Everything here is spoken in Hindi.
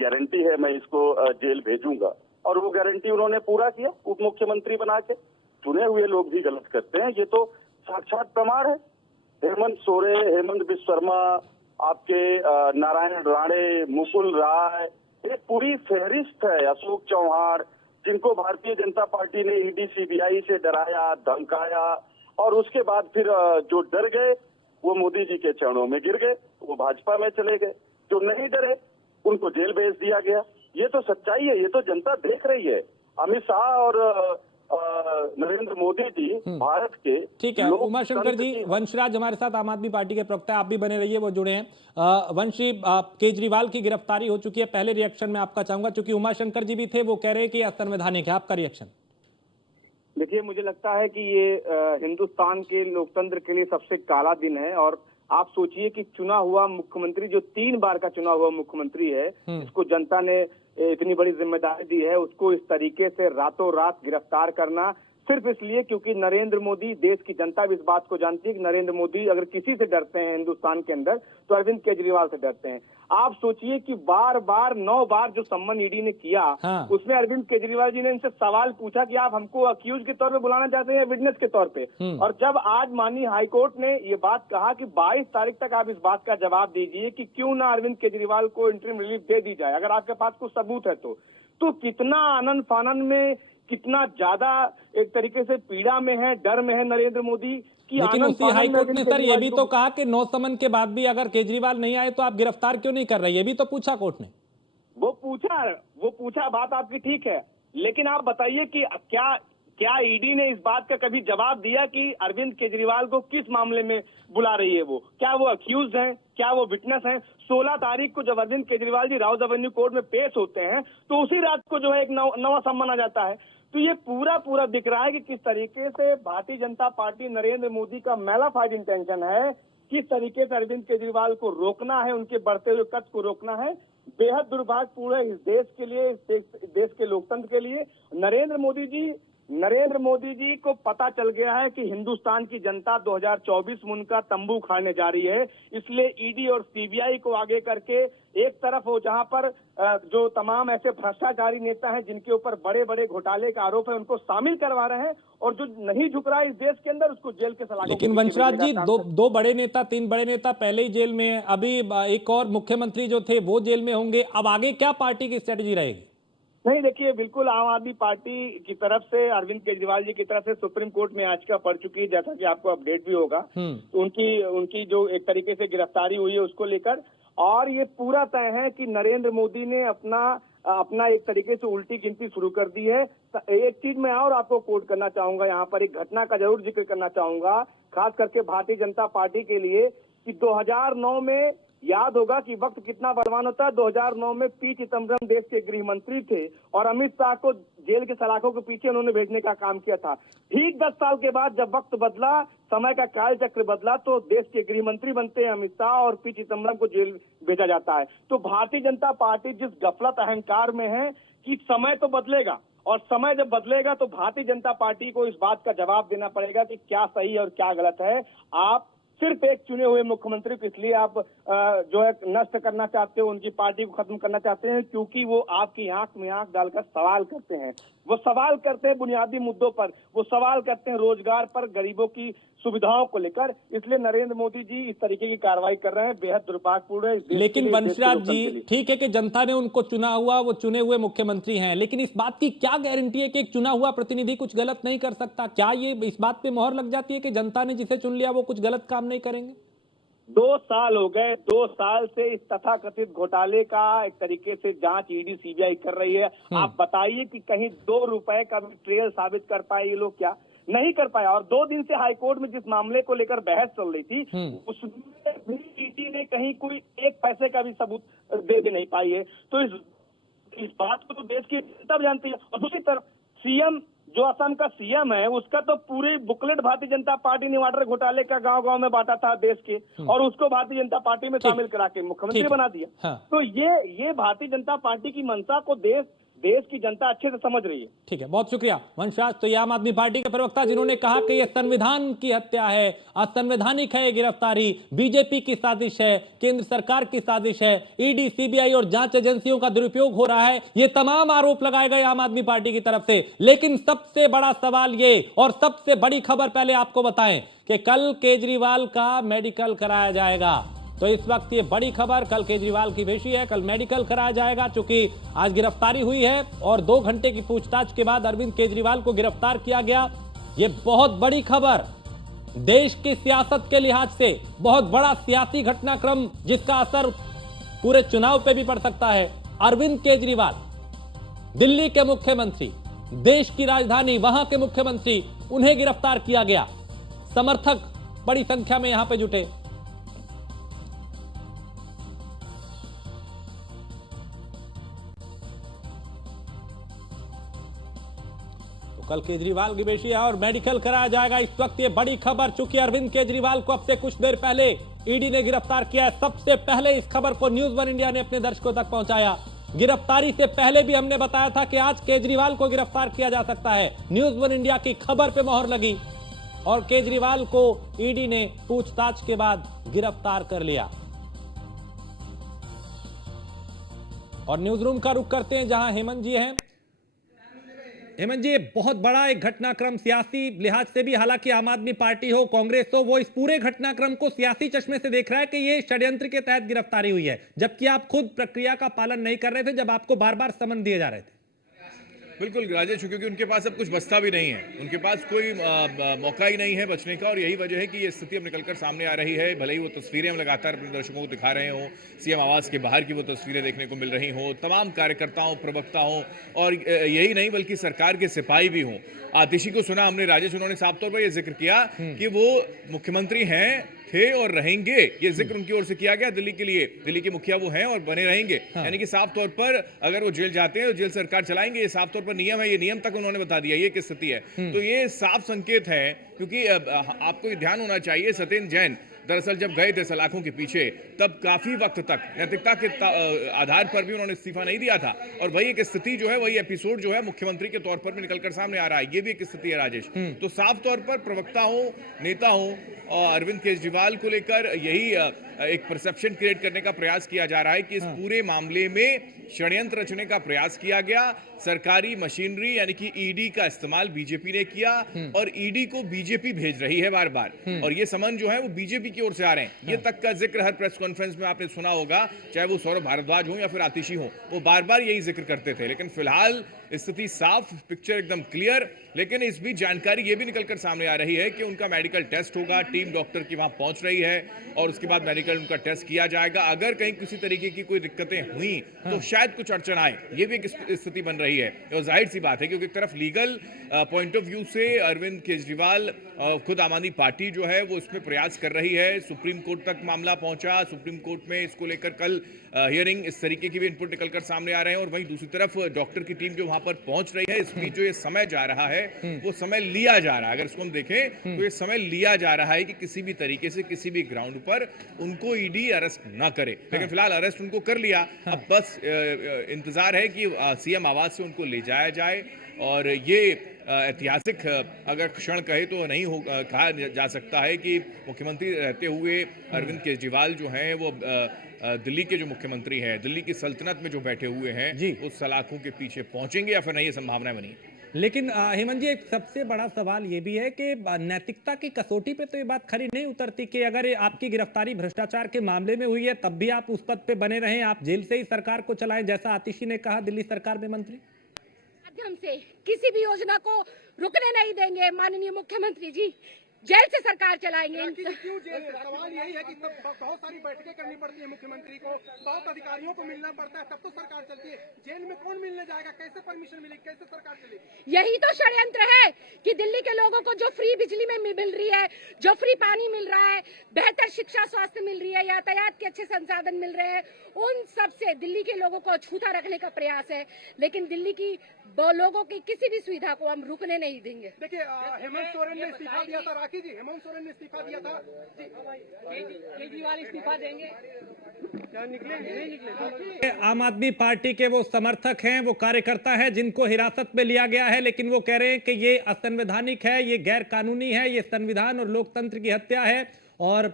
गारंटी है मैं इसको जेल भेजूंगा, और वो गारंटी उन्होंने पूरा किया। उप मुख्यमंत्री बना के चुने हुए लोग भी गलत करते हैं, ये तो साक्षात प्रमाण है। हेमंत सोरे, हेमंत बिस्व शर्मा, आपके नारायण राणे, मुकुल राय, एक पूरी फहरिस्त है। अशोक चौहान, जिनको भारतीय जनता पार्टी ने ईडी सीबीआई से डराया, धमकाया, और उसके बाद फिर जो डर गए वो मोदी जी के चरणों में गिर गए, वो भाजपा में चले गए। जो नहीं डरे उनको जेल भेज दिया गया। ये तो सच्चाई है, ये तो जनता देख रही है। अमित शाह और नरेंद्र मोदी जी भारत के ठीक है। उमाशंकर जी, वंशराज हमारे साथ आम आदमी पार्टी के प्रवक्ता, आप भी बने रहिए, वो जुड़े हैं। वंश जी, केजरीवाल की गिरफ्तारी हो चुकी है, पहले रिएक्शन में आपका चाहूंगा, क्योंकि उमाशंकर जी भी थे, वो कह रहे हैं कि असंवैधानिक है। आपका रिएक्शन? देखिए, मुझे लगता है कि ये हिंदुस्तान के लोकतंत्र के लिए सबसे काला दिन है। और आप सोचिए कि चुना हुआ मुख्यमंत्री, जो 3 बार का चुना हुआ मुख्यमंत्री है, इसको जनता ने इतनी बड़ी जिम्मेदारी दी है, उसको इस तरीके से रातों रात गिरफ्तार करना सिर्फ इसलिए क्योंकि नरेंद्र मोदी, देश की जनता भी इस बात को जानती है कि नरेंद्र मोदी अगर किसी से डरते हैं हिंदुस्तान के अंदर तो अरविंद केजरीवाल से डरते हैं। आप सोचिए कि बार बार 9 बार जो सम्मन ईडी ने किया, उसमें अरविंद केजरीवाल जी ने इनसे सवाल पूछा कि आप हमको अक्यूज के तौर पे बुलाना चाहते हैं या विटनेस के तौर पे। और जब आज माननीय हाईकोर्ट ने ये बात कहा कि 22 तारीख तक आप इस बात का जवाब दीजिए कि क्यों ना अरविंद केजरीवाल को इंटरिम रिलीफ दे दी जाए, अगर आपके पास कुछ सबूत है तो कितना आनंद फानंद में, कितना ज्यादा एक तरीके से पीड़ा में है, डर में है नरेंद्र मोदी की। लेकिन उसी हाईकोर्ट ने सर ये भी तो कहा कि 9 समन के बाद भी अगर केजरीवाल नहीं आए तो आप गिरफ्तार क्यों नहीं कर रहे, ये भी तो पूछा कोर्ट ने। वो पूछा, बात आपकी ठीक है, लेकिन आप बताइए कि क्या ईडी ने इस बात का कभी जवाब दिया कि अरविंद केजरीवाल को किस मामले में बुला रही है? वो क्या वो अक्यूज हैं, क्या वो विटनेस हैं? 16 तारीख को जब अरविंद केजरीवाल जी राउज एवेन्यू कोर्ट में पेश होते हैं तो उसी रात को जो है एक नवा सम्मन आ जाता है। तो ये पूरा दिख रहा है कि किस तरीके से भारतीय जनता पार्टी, नरेंद्र मोदी का मैलाफाइड इंटेंशन है, किस तरीके से अरविंद केजरीवाल को रोकना है, उनके बढ़ते हुए कद को रोकना है। बेहद दुर्भाग्यपूर्ण है इस देश के लिए, इस देश के लोकतंत्र के लिए। नरेंद्र मोदी जी को पता चल गया है कि हिंदुस्तान की जनता 2024 में उनका तंबू खाने जा रही है, इसलिए ईडी और सीबीआई को आगे करके एक तरफ हो जहां पर जो तमाम ऐसे भ्रष्टाचारी नेता हैं जिनके ऊपर बड़े बड़े घोटाले का आरोप है, उनको शामिल करवा रहे हैं, और जो नहीं झुक रहा है इस देश के अंदर उसको जेल के सलाखों। लेकिन वंशराज जी, दो बड़े नेता, 3 बड़े नेता पहले ही जेल में है, अभी एक और मुख्यमंत्री जो थे वो जेल में होंगे। अब आगे क्या पार्टी की स्ट्रेटेजी रहेगी? नहीं, देखिए, बिल्कुल आम आदमी पार्टी की तरफ से, अरविंद केजरीवाल जी की तरफ से सुप्रीम कोर्ट में याचिका पड़ चुकी है, जैसा कि आपको अपडेट भी होगा। तो उनकी जो एक तरीके से गिरफ्तारी हुई है उसको लेकर, और ये पूरा तय है कि नरेंद्र मोदी ने अपना एक तरीके से उल्टी गिनती शुरू कर दी है। एक चीज मैं और आपको कोट करना चाहूंगा, यहाँ पर एक घटना का जरूर जिक्र करना चाहूंगा, खास करके भारतीय जनता पार्टी के लिए, कि 2009 में याद होगा कि वक्त कितना बलवान होता है। 2009 में पी चिदम्बरम देश के गृह मंत्री थे और अमित शाह को जेल के सलाखों के पीछे उन्होंने भेजने का काम किया था। ठीक 10 साल के बाद जब वक्त बदला, समय का काल चक्र बदला, तो देश के गृह मंत्री बनते हैं अमित शाह और पी चिदम्बरम को जेल भेजा जाता है। तो भारतीय जनता पार्टी जिस गफलत अहंकार में है कि समय तो बदलेगा, और समय जब बदलेगा तो भारतीय जनता पार्टी को इस बात का जवाब देना पड़ेगा कि क्या सही और क्या गलत है। आप सिर्फ एक चुने हुए मुख्यमंत्री को इसलिए आप जो है नष्ट करना चाहते हो, उनकी पार्टी को खत्म करना चाहते हैं क्योंकि वो आपकी आंख में आंख डालकर सवाल करते हैं। वो सवाल करते हैं बुनियादी मुद्दों पर, वो सवाल करते हैं रोजगार पर, गरीबों की सुविधाओं को लेकर। इसलिए नरेंद्र मोदी जी इस तरीके की कार्रवाई कर रहे हैं, बेहद दुर्भाग्यपूर्ण है। लेकिन वंशराज जी, ठीक है कि जनता ने उनको चुना हुआ, वो चुने हुए मुख्यमंत्री हैं, लेकिन इस बात की क्या गारंटी है कि एक चुना हुआ प्रतिनिधि कुछ गलत नहीं कर सकता? क्या ये इस बात पे मोहर लग जाती है कि जनता ने जिसे चुन लिया वो कुछ गलत काम नहीं करेंगे? 2 साल हो गए, 2 साल से इस तथाकथित घोटाले का एक तरीके से जांच ईडी सीबीआई कर रही है। आप बताइए कि कहीं 2 रुपए का भी ट्रेल साबित कर पाए ये लोग? क्या नहीं कर पाया। और 2 दिन से हाईकोर्ट में जिस मामले को लेकर बहस चल रही थी, उसमें भी ईडी ने कहीं कोई 1 पैसे का भी सबूत दे नहीं पाई है। तो इस बात को तो देश की जनता जानती है। और दूसरी तरफ सीएम, जो असम का सीएम है, उसका तो पूरी बुकलेट भारतीय जनता पार्टी ने वाटर घोटाले का गांव-गांव में बांटा था देश के, और उसको भारतीय जनता पार्टी में शामिल करा के मुख्यमंत्री बना दिया। तो ये भारतीय जनता पार्टी की मंशा को देश की जनता अच्छे से समझ रही है। ठीक है, बहुत शुक्रिया वंशराज। तो ये आम आदमी पार्टी के प्रवक्ता जिन्होंने कहा कि यह संविधान की हत्या है, असंवैधानिक है, ये गिरफ्तारी बीजेपी की साजिश है, केंद्र सरकार की साजिश है, ईडी, सीबीआई और जांच एजेंसियों का दुरुपयोग हो रहा है, ये तमाम आरोप लगाए गए आम आदमी पार्टी की तरफ से। लेकिन सबसे बड़ा सवाल ये और सबसे बड़ी खबर पहले आपको बताएं कि कल केजरीवाल का मेडिकल कराया जाएगा। तो इस वक्त ये बड़ी खबर कल केजरीवाल की पेशी है, कल मेडिकल कराया जाएगा। चूंकि आज गिरफ्तारी हुई है और 2 घंटे की पूछताछ के बाद अरविंद केजरीवाल को गिरफ्तार किया गया। ये बहुत बड़ी खबर, देश की सियासत के लिहाज से बहुत बड़ा सियासी घटनाक्रम जिसका असर पूरे चुनाव पे भी पड़ सकता है। अरविंद केजरीवाल दिल्ली के मुख्यमंत्री, देश की राजधानी वहां के मुख्यमंत्री, उन्हें गिरफ्तार किया गया। समर्थक बड़ी संख्या में यहां पे जुटे। कल केजरीवाल की पेशी है और मेडिकल कराया जाएगा। इस वक्त ये बड़ी खबर, चूंकि अरविंद केजरीवाल को अब से कुछ देर पहले ईडी ने गिरफ्तार किया है। सबसे पहले इस खबर को न्यूज़ वन इंडिया ने अपने दर्शकों तक पहुंचाया। गिरफ्तारी से पहले भी हमने बताया था कि आज केजरीवाल को गिरफ्तार किया जा सकता है। न्यूज़ वन इंडिया की खबर पे मोहर लगी और केजरीवाल को ईडी ने पूछताछ के बाद गिरफ्तार कर लिया। और न्यूज रूम का रुख करते हैं जहां हेमंत जी हैं। हेमंत जी, बहुत बड़ा एक घटनाक्रम सियासी लिहाज से भी, हालांकि आम आदमी पार्टी हो, कांग्रेस हो, वो इस पूरे घटनाक्रम को सियासी चश्मे से देख रहा है कि ये षड्यंत्र के तहत गिरफ्तारी हुई है, जबकि आप खुद प्रक्रिया का पालन नहीं कर रहे थे जब आपको बार बार समन दिए जा रहे थे। बिल्कुल राजेश, क्योंकि उनके पास अब कुछ बस्ता भी नहीं है, उनके पास कोई मौका ही नहीं है बचने का, और यही वजह है कि ये स्थिति अब निकलकर सामने आ रही है। भले ही वो तस्वीरें हम लगातार अपने दर्शकों को दिखा रहे हों, सीएम आवास के बाहर की वो तस्वीरें देखने को मिल रही हों, तमाम कार्यकर्ताओं, प्रवक्ता हों, और यही नहीं बल्कि सरकार के सिपाही भी हों। आतिशी को सुना हमने राजेश, उन्होंने साफ तौर पर यह जिक्र किया कि वो मुख्यमंत्री हैं, थे और रहेंगे। ये जिक्र उनकी ओर से किया गया दिल्ली के लिए, दिल्ली के मुखिया वो हैं और बने रहेंगे। यानी कि साफ तौर पर अगर वो जेल जाते हैं तो जेल सरकार चलाएंगे, ये साफ तौर पर नियम है, ये नियम तक उन्होंने बता दिया ये किस स्थिति है। तो ये साफ संकेत है, क्योंकि आपको ध्यान होना चाहिए, सत्येंद्र जैन दरअसल जब गए थे सलाखों के पीछे, तब काफी वक्त तक नैतिकता के आधार पर भी उन्होंने इस्तीफा नहीं दिया था, और वही एक स्थिति जो है, वही एपिसोड जो है मुख्यमंत्री के तौर पर भी निकलकर सामने आ रहा है। ये भी एक स्थिति है राजेश। तो साफ तौर पर प्रवक्ता हो, नेता हो, अरविंद केजरीवाल को लेकर यही एक परसेप्शन क्रिएट करने का प्रयास किया जा रहा है कि इस पूरे मामले में षड्यंत्र रचने का प्रयास किया गया। सरकारी मशीनरी यानी कि ईडी का इस्तेमाल बीजेपी ने किया, और ईडी को बीजेपी भेज रही है बार बार, और ये समन जो है वो बीजेपी की ओर से आ रहे हैं। ये तक का जिक्र हर प्रेस कॉन्फ्रेंस में आपने सुना होगा, चाहे वो सौरभ भारद्वाज हो या फिर आतिशी हो, वो बार बार यही जिक्र करते थे। लेकिन फिलहाल स्थिति साफ, पिक्चर एकदम क्लियर। लेकिन इस बीच जानकारी ये भी निकलकर सामने आ रही है कि उनका मेडिकल टेस्ट होगा, टीम डॉक्टर की वहां पहुंच रही है, और उसके बाद मेडिकल उनका टेस्ट किया जाएगा। अगर कहीं किसी तरीके की कोई दिक्कतें हुई तो शायद कुछ अड़चन आए, ये भी एक स्थिति बन रही है। और जाहिर सी बात है, क्योंकि एक तरफ लीगल पॉइंट ऑफ व्यू से अरविंद केजरीवाल, खुद आम आदमी पार्टी जो है वो इसमें प्रयास कर रही है। सुप्रीम कोर्ट तक मामला पहुंचा, सुप्रीम कोर्ट में इसको लेकर कल हियरिंग, इस तरीके की भी इनपुट निकलकर सामने आ रहे हैं। और वहीं दूसरी तरफ डॉक्टर की टीम जो वहां पर पहुंच रही है, इस बीच जो ये समय जा रहा है वो समय लिया जा रहा है। अगर इसको हम देखें तो ये समय लिया जा रहा है कि किसी भी तरीके से किसी भी ग्राउंड पर उनको ईडी अरेस्ट ना करे। लेकिन फिलहाल अरेस्ट उनको कर लिया, अब बस इंतजार है कि सीएम आवास से उनको ले जाया जाए। और ये ऐतिहासिक अगर क्षण कहे तो नहीं हो, कहा जा सकता है कि मुख्यमंत्री रहते हुए अरविंद केजरीवाल जो हैं वो दिल्ली के जो मुख्यमंत्री हैं, दिल्ली की सल्तनत में जो बैठे हुए हैं, उस सलाखों के पीछे पहुंचेंगे या फिर नहीं, ये संभावना बनी। लेकिन हेमंत जी, एक सबसे बड़ा सवाल ये भी है कि नैतिकता की कसौटी पे तो ये बात खरी नहीं उतरती कि अगर आपकी गिरफ्तारी भ्रष्टाचार के मामले में हुई है तब भी आप उस पद पे बने रहें, आप जेल से ही सरकार को चलाएं, जैसा आतिशी ने कहा दिल्ली सरकार में मंत्री। माध्यम से किसी भी योजना को रुकने नहीं देंगे माननीय मुख्यमंत्री जी, जेल से सरकार चलाएंगे। क्यों जेल? सवाल यही है कि तब बहुत सारी बैठकें करनी पड़ती है मुख्यमंत्री को, बहुत अधिकारियों को मिलना पड़ता है, तब तो सरकार चलती है। जेल में कौन मिलने जाएगा? कैसे परमिशन मिलेगी? कैसे सरकार चलेगी? यही तो षड्यंत्र है कि दिल्ली के लोगों को जो फ्री बिजली में मिल रही है, जो फ्री पानी मिल रहा है, बेहतर शिक्षा स्वास्थ्य मिल रही है, यातायात के अच्छे संसाधन मिल रहे हैं, उन सब से दिल्ली के लोगों को अछूता रखने का प्रयास है। लेकिन दिल्ली की लोगों की किसी भी सुविधा को हम रुकने नहीं देंगे। देखिए, हेमंत सोरेन ने इस्तीफा दिया था राखी जी, हेमंत सोरेन ने इस्तीफा दिया था जी, केजरीवाल इस्तीफा देंगे, क्या निकलेंगे नहीं निकले? आम आदमी पार्टी के वो समर्थक हैं, वो कार्यकर्ता है जिनको हिरासत में लिया गया है, लेकिन वो कह रहे हैं कि ये असंवैधानिक है, ये गैर कानूनी है, ये संविधान और लोकतंत्र की हत्या है और